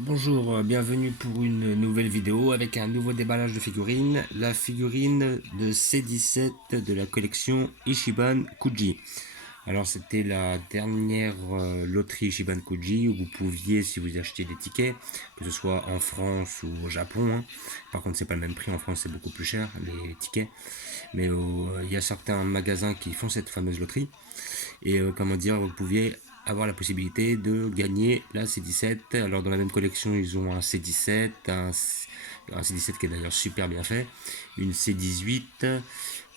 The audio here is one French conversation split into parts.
Bonjour, bienvenue pour une nouvelle vidéo avec un nouveau déballage de figurines. La figurine de C17 de la collection Ichiban Kuji. Alors c'était la dernière loterie Ichiban Kuji où vous pouviez, si vous achetiez des tickets, que ce soit en France ou au Japon, hein. Par contre c'est pas le même prix, en France c'est beaucoup plus cher les tickets, mais il y a certains magasins qui font cette fameuse loterie. Et comment dire, vous pouviez avoir la possibilité de gagner la C17. Alors dans la même collection, ils ont un C17, un C17 qui est d'ailleurs super bien fait, une C18,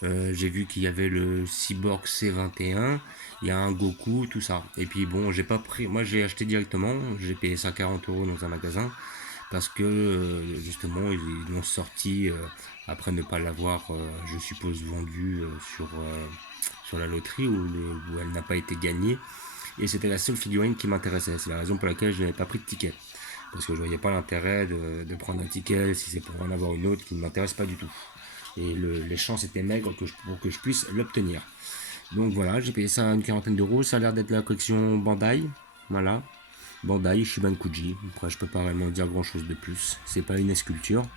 j'ai vu qu'il y avait le Cyborg C21, il y a un Goku, tout ça. Et puis bon, j'ai pas pris, moi j'ai acheté directement, j'ai payé 140 € dans un magasin parce que justement ils l'ont sorti après ne pas l'avoir, je suppose, vendu sur la loterie où elle n'a pas été gagnée. Et c'était la seule figurine qui m'intéressait. C'est la raison pour laquelle je n'avais pas pris de ticket. Parce que je voyais pas l'intérêt de prendre un ticket si c'est pour en avoir une autre qui ne m'intéresse pas du tout. Et les chances étaient maigres pour que je puisse l'obtenir. Donc voilà, j'ai payé ça une quarantaine d'euros. Ça a l'air d'être la collection Bandai. Voilà. Bandai Shiban Kuji. Après, je peux pas vraiment dire grand chose de plus. C'est pas une sculpture.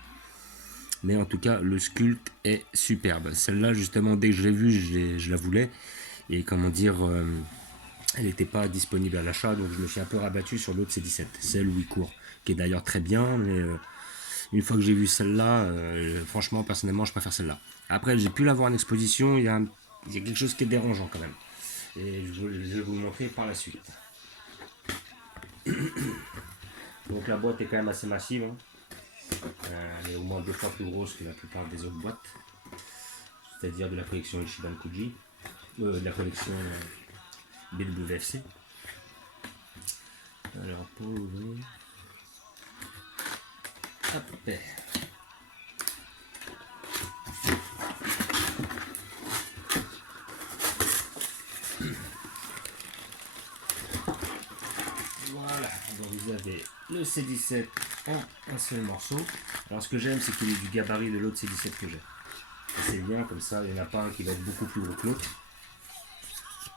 Mais en tout cas, le sculpte est superbe. Celle-là, justement, dès que je l'ai vue, je la voulais. Et comment dire, elle n'était pas disponible à l'achat, donc je me suis un peu rabattu sur l'autre C17, celle où il court, qui est d'ailleurs très bien, mais une fois que j'ai vu celle-là, franchement, personnellement, je préfère celle-là. Après, j'ai pu la voir en exposition, il y a quelque chose qui est dérangeant quand même. Et je vais vous le montrer par la suite. Donc la boîte est quand même assez massive, hein. Elle est au moins deux fois plus grosse que la plupart des autres boîtes, c'est-à-dire de la collection Ichiban Kuji, de la collection BWFC. Alors pour ouvrir, hop, voilà, donc vous avez le C17 en un seul morceau. Alors ce que j'aime, c'est qu'il est du gabarit de l'autre C17 que j'ai. C'est bien, comme ça, il n'y en a pas un qui va être beaucoup plus gros que l'autre.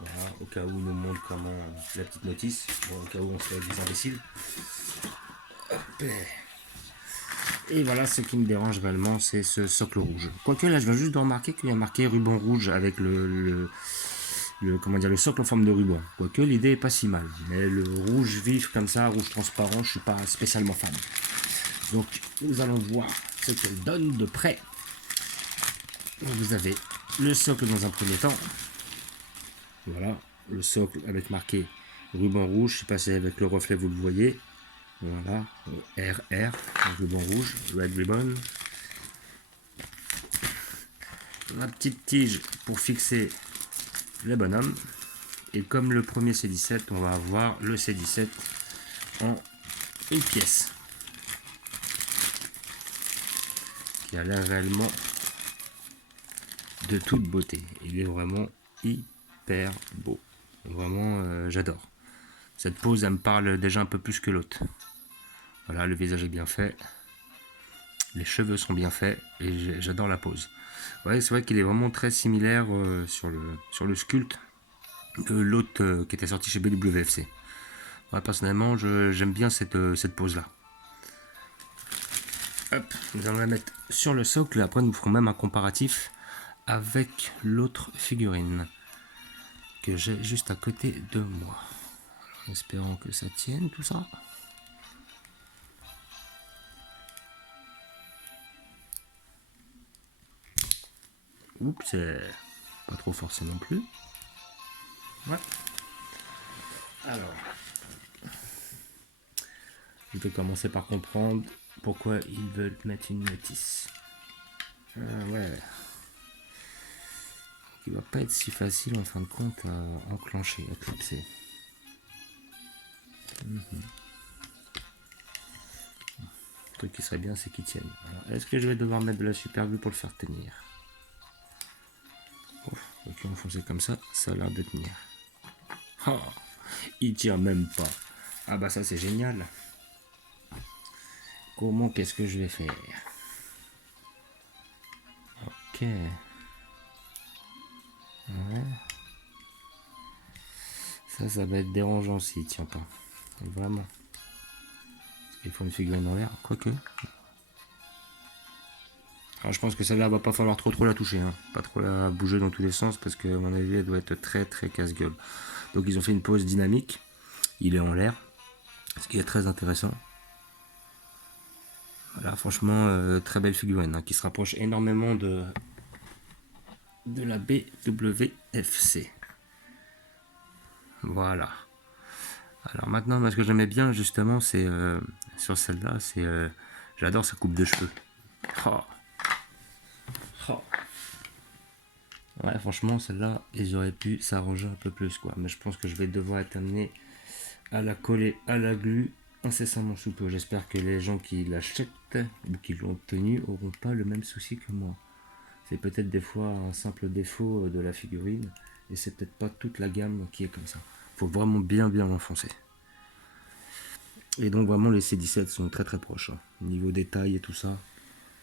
Voilà, au cas où il nous montre comment la petite notice, bon, au cas où on serait des imbéciles. Hop. Et voilà, ce qui me dérange réellement, c'est ce socle rouge. Quoique là, je viens juste de remarquer qu'il y a marqué ruban rouge avec comment dire, le socle en forme de ruban. Quoique l'idée est pas si mal. Mais le rouge vif comme ça, rouge transparent, je suis pas spécialement fan. Donc nous allons voir ce qu'elle donne de près. Donc, vous avez le socle dans un premier temps. Voilà, le socle avec marqué ruban rouge. Je ne sais pas si avec le reflet vous le voyez. Voilà, RR, ruban rouge, Red Ribbon. La petite tige pour fixer les bonhommes. Et comme le premier C17, on va avoir le C17 en une pièce. Qui a l'air réellement de toute beauté. Il est vraiment hyper beau. Vraiment, j'adore. Cette pose, elle me parle déjà un peu plus que l'autre. Voilà, le visage est bien fait. Les cheveux sont bien faits. Et j'adore la pose. Ouais, c'est vrai qu'il est vraiment très similaire sur le sculpte de l'autre qui était sorti chez BWFC. Ouais, personnellement, j'aime bien cette pose-là. Hop, nous allons la mettre sur le socle. Après, nous ferons même un comparatif avec l'autre figurine que j'ai juste à côté de moi. Alors, en espérant que ça tienne tout ça. Oups, c'est pas trop forcé non plus. Ouais. Alors, je vais commencer par comprendre pourquoi ils veulent mettre une notice. Ouais. Il va pas être si facile en fin de compte à enclencher, à clipser. Le truc qui serait bien, c'est qu'il tienne. Est-ce que je vais devoir mettre de la super glue pour le faire tenir? Ok, enfoncé comme ça a l'air de tenir. Oh, il tient même pas. Ah bah ça c'est génial. Comment qu'est-ce que je vais faire? Ok. Ouais. Ça va être dérangeant s'il tient pas. Vraiment. Ils font une figurine en l'air, quoique. Alors je pense que celle-là va pas falloir trop la toucher, hein. Pas trop la bouger dans tous les sens parce que à mon avis elle doit être très casse-gueule. Donc ils ont fait une pose dynamique, il est en l'air, ce qui est très intéressant. Voilà, franchement très belle figurine hein, qui se rapproche énormément de la BWFC. Voilà. Alors maintenant, moi, ce que j'aimais bien justement, c'est sur celle-là, c'est j'adore sa coupe de cheveux. Oh. Oh. Ouais, franchement, celle-là, ils auraient pu s'arranger un peu plus, quoi. Mais je pense que je vais devoir être amené à la coller à la glu incessamment sous peu. J'espère que les gens qui l'achètent ou qui l'ont obtenu auront pas le même souci que moi. C'est peut-être des fois un simple défaut de la figurine et c'est peut-être pas toute la gamme qui est comme ça. Faut vraiment bien enfoncer. Et donc vraiment les C17 sont très proches. Hein. Niveau détail et tout ça,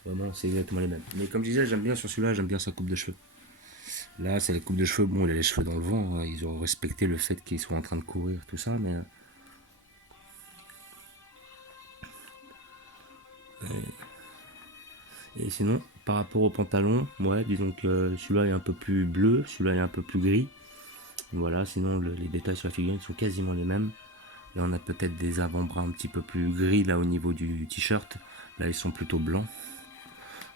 vraiment c'est exactement les mêmes. Mais comme je disais, j'aime bien sur celui-là, j'aime bien sa coupe de cheveux. Là c'est la coupe de cheveux, bon il a les cheveux dans le vent, hein. Ils ont respecté le fait qu'ils soient en train de courir, tout ça, mais... Et sinon, par rapport au pantalon, ouais, disons que celui-là est un peu plus bleu, celui-là est un peu plus gris. Voilà, sinon les détails sur la figurine sont quasiment les mêmes. Là on a peut-être des avant-bras un petit peu plus gris là au niveau du t-shirt. Là ils sont plutôt blancs.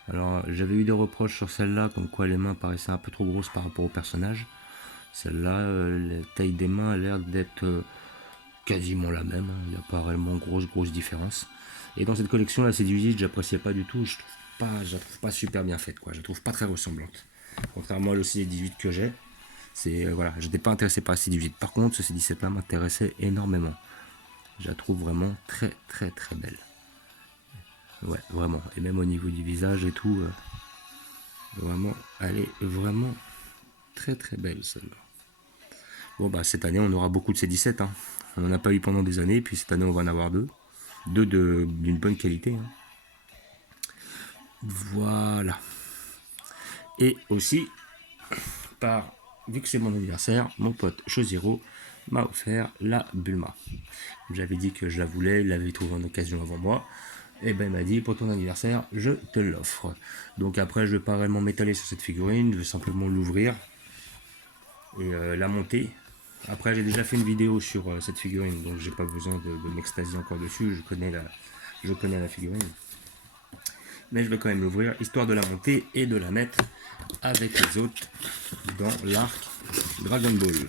Alors j'avais eu des reproches sur celle-là, comme quoi les mains paraissaient un peu trop grosses par rapport au personnage. Celle-là, la taille des mains a l'air d'être quasiment la même. Il n'y a pas réellement grosse différence. Et dans cette collection, la C18, j'appréciais pas du tout. Je la trouve pas super bien faite, quoi. Je la trouve pas très ressemblante. Contrairement à le C18 que j'ai, voilà, je n'étais pas intéressé par la C18. Par contre, ce C17 là m'intéressait énormément. Je la trouve vraiment très belle. Ouais, vraiment. Et même au niveau du visage et tout, vraiment, elle est vraiment très belle celle-là. Bon bah cette année on aura beaucoup de C17. Hein. On n'en a pas eu pendant des années, puis cette année on va en avoir deux. Deux d'une bonne qualité. Hein. Voilà. Et aussi, vu que c'est mon anniversaire, mon pote Chosiro m'a offert la Bulma. J'avais dit que je la voulais, il l'avait trouvé en occasion avant moi. Et ben il m'a dit pour ton anniversaire, je te l'offre. Donc après je vais pas réellement m'étaler sur cette figurine, je vais simplement l'ouvrir et la monter. Après j'ai déjà fait une vidéo sur cette figurine, donc j'ai pas besoin de m'extasier encore dessus, je connais la figurine. Mais je vais quand même l'ouvrir, histoire de la monter et de la mettre avec les autres dans l'arc Dragon Ball.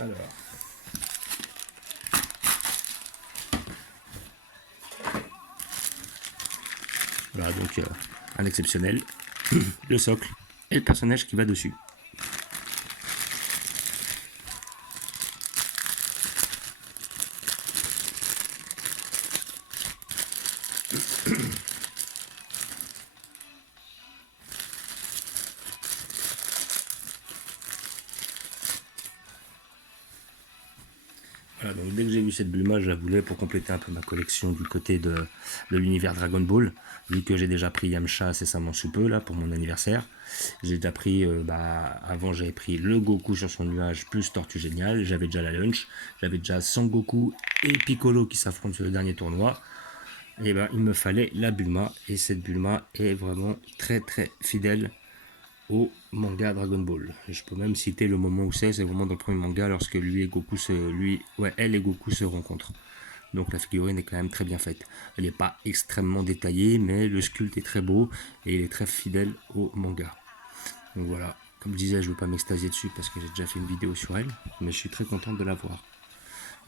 Alors. Voilà, donc un exceptionnel, le socle et le personnage qui va dessus. Voilà, donc dès que j'ai vu cette Bulma, je la voulais pour compléter un peu ma collection du côté de l'univers Dragon Ball. Vu que j'ai déjà pris Yamcha incessamment sous peu là pour mon anniversaire. J'ai déjà pris, avant j'avais pris le Goku sur son nuage plus Tortue Géniale. J'avais déjà la Lunch, j'avais déjà Sangoku et Piccolo qui s'affrontent sur le dernier tournoi. Et ben il me fallait la Bulma. Et cette Bulma est vraiment très fidèle au manga Dragon Ball. Je peux même citer le moment où c'est vraiment dans le premier manga lorsque elle et Goku se rencontrent. Donc la figurine est quand même très bien faite. Elle n'est pas extrêmement détaillée, mais le sculpte est très beau et il est très fidèle au manga. Donc voilà, comme je disais, je ne veux pas m'extasier dessus parce que j'ai déjà fait une vidéo sur elle, mais je suis très content de l'avoir.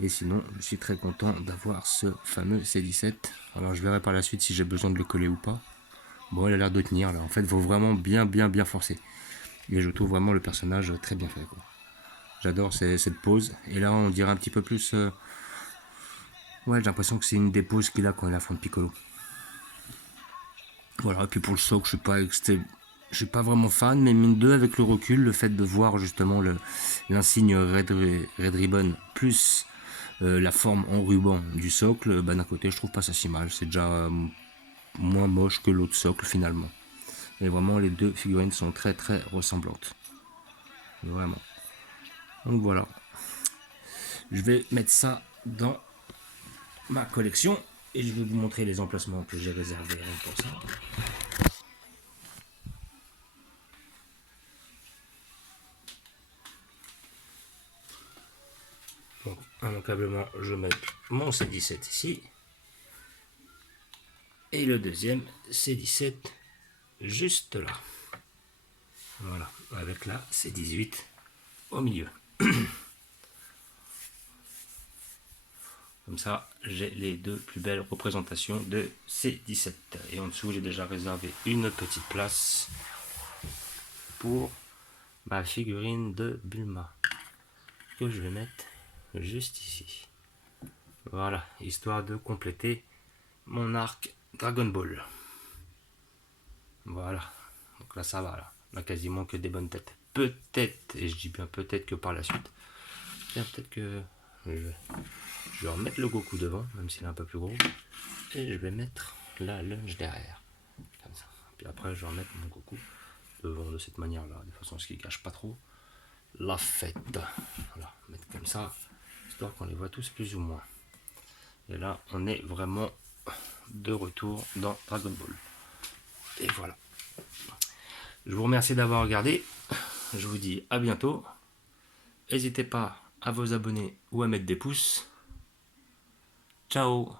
Et sinon, je suis très content d'avoir ce fameux C17. Alors je verrai par la suite si j'ai besoin de le coller ou pas. Bon, il a l'air de tenir là. En fait, il faut vraiment bien forcer. Et je trouve vraiment le personnage très bien fait. Quoi. J'adore cette pose. Et là, on dirait un petit peu plus. Ouais, j'ai l'impression que c'est une des poses qu'il a quand il affronte Piccolo. Voilà. Et puis pour le socle, je suis pas vraiment fan, mais mine 2 avec le recul, le fait de voir justement l'insigne Red Ribbon plus la forme en ruban du socle, bah, d'un côté, je trouve pas ça si mal. C'est déjà moins moche que l'autre socle finalement. Et vraiment, les deux figurines sont très ressemblantes. Vraiment. Donc voilà. Je vais mettre ça dans ma collection et je vais vous montrer les emplacements que j'ai réservés pour ça. Donc, immanquablement, je mets mon C17 ici. Et le deuxième C17 juste là. Voilà, avec la C18 au milieu. Comme ça, j'ai les deux plus belles représentations de C17. Et en dessous, j'ai déjà réservé une petite place pour ma figurine de Bulma, que je vais mettre juste ici. Voilà, histoire de compléter mon arc Dragon Ball. Voilà, donc là ça va, là. On a quasiment que des bonnes têtes. Peut-être, et je dis bien peut-être que par la suite, peut-être que je vais remettre le Goku devant, même s'il est un peu plus gros, et je vais mettre la lunge derrière, comme ça. Puis après, je vais remettre mon Goku devant de cette manière-là, de façon à ce qu'il ne cache pas trop la fête. Voilà, mettre comme ça, histoire qu'on les voit tous plus ou moins. Et là, on est vraiment de retour dans Dragon Ball. Et voilà. Je vous remercie d'avoir regardé. Je vous dis à bientôt. N'hésitez pas à vous abonner ou à mettre des pouces. Ciao.